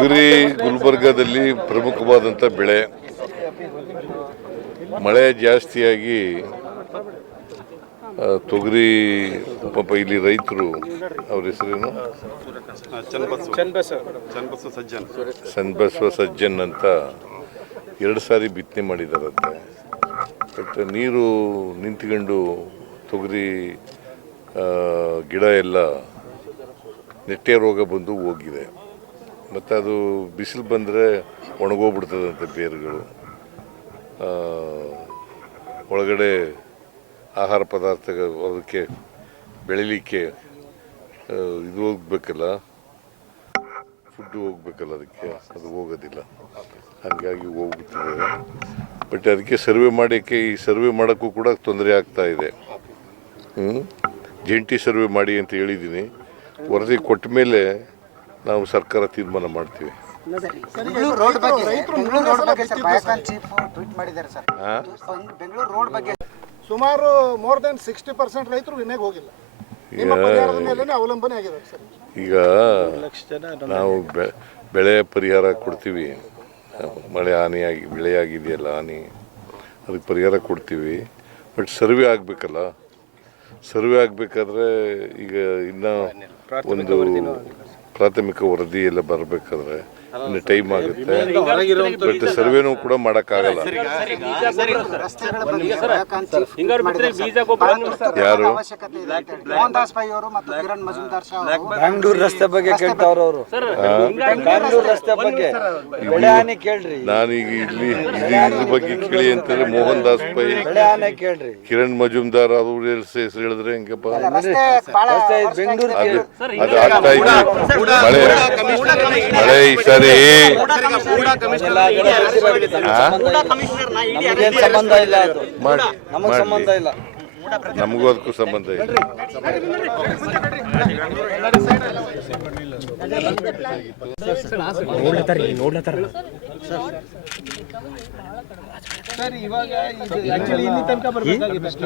ತೊಗರಿ ಗುಲ್ಬರ್ಗಾದಲ್ಲಿ ಪ್ರಮುಖವಾದಂಥ ಬೆಳೆ. ಮಳೆ ಜಾಸ್ತಿಯಾಗಿ ತೊಗರಿ ಪಾಪ ಇಲ್ಲಿ ರೈತರು, ಅವ್ರ ಹೆಸರೇನು, ಚನ್ನಬಸವ ಸಜ್ಜನ್ ಅಂತ 2 ಸಾರಿ ಬಿತ್ತನೆ ಮಾಡಿದಾರಂತೆ. ಬಟ್ ನೀರು ನಿಂತ್ಕೊಂಡು ತೊಗರಿ ಗಿಡ ಎಲ್ಲ ನೆಟ್ಟೆ ರೋಗ ಬಂದು ಹೋಗಿದೆ. ಮತ್ತು ಅದು ಬಿಸಿಲು ಬಂದರೆ ಒಣಗೋಗ್ಬಿಡ್ತದಂತೆ ಬೇರುಗಳು. ಒಳಗಡೆ ಆಹಾರ ಪದಾರ್ಥಗಳು ಅದಕ್ಕೆ ಬೆಳಿಲಿಕ್ಕೆ ಇದು ಹೋಗ್ಬೇಕಲ್ಲ, ಫುಡ್ಡು ಹೋಗ್ಬೇಕಲ್ಲ, ಅದಕ್ಕೆ ಅದು ಹೋಗೋದಿಲ್ಲ, ಹಾಗಾಗಿ ಹೋಗ್ಬಿಡ್ತದೆ. ಬಟ್ ಅದಕ್ಕೆ ಸರ್ವೆ ಮಾಡೋಕ್ಕೂ ಕೂಡ ತೊಂದರೆ ಆಗ್ತಾ ಇದೆ. ಜಂಟಿ ಸರ್ವೆ ಮಾಡಿ ಅಂತ ಹೇಳಿದ್ದೀನಿ. ವರದಿ ಕೊಟ್ಟ ಮೇಲೆ ನಾವು ಸರ್ಕಾರ ತೀರ್ಮಾನ ಮಾಡ್ತೀವಿ. ಸುಮಾರು ಮೋರ್ ದೆನ್ 60% ರೈತರು ವಿಮೆಗೆ ಹೋಗಿಲ್ಲ. ಅವಲಂಬನೆ ಆಗಿದ್ದಾರೆ ಸರ್. ಈಗ ನಾವು ಬೆಳೆ ಪರಿಹಾರ ಕೊಡ್ತೀವಿ. ಮಳೆ ಹಾನಿಯಾಗಿ ಬೆಳೆಯಾಗಿದೆಯಲ್ಲ, ಹಾನಿ, ಅದಕ್ಕೆ ಪರಿಹಾರ ಕೊಡ್ತೀವಿ. But survey ಆಗಬೇಕಲ್ಲ. ಸರ್ವೆ ಆಗಬೇಕಾದ್ರೆ ಈಗ ಇನ್ನೂ ಒಂದು ಪ್ರಾಥಮಿಕ ವರದಿ ಎಲ್ಲ ಬರಬೇಕಾದ್ರೆ ಇನ್ನು ಟೈಮ್ ಆಗುತ್ತೆ. ಬಟ್ ಸರ್ವೆನೂ ಕೂಡ ಮಾಡೋಕ್ಕಾಗಲ್ಲ. ಯಾರು ಬೆಂಗಳೂರು ರಸ್ತೆ ಬಗ್ಗೆ ಕೇಳ್ತಾವ್ರು ಅವರು. ಬೆಂಗಳೂರು ರಸ್ತೆ ಬಗ್ಗೆ ನಾನೀಗ ಇಲ್ಲಿ ಇದ್ರ ಬಗ್ಗೆ ಕೇಳಿ ಅಂತಂದ್ರೆ ಮೋಹನ್ ದಾಸ್ ಪೈ, ಕಿರಣ್ ಮಜುಮ್ದಾರ್ ಅವ್ರ ಹೆಸರು ಹೇಳಿದ್ರೆ ಹೆಂಗಪ್ಪ? ಅದು ಆಗ್ತಾ ಇದೆ. ಮಳೆ ಈ ಸಾರಿ ಸಂಬಂಧ ಇಲ್ಲ, ನಮಗ್ ಸಂಬಂಧ ಇಲ್ಲ. ನಮಗೂ ಅದಕ್ಕೂ ಸಂಬಂಧ ಇಲ್ಲ. ಸರ್, ಇವಾಗ ಇಲ್ಲಿ ತನಕ ಬರಬೇಕಾಗಿತ್ತು.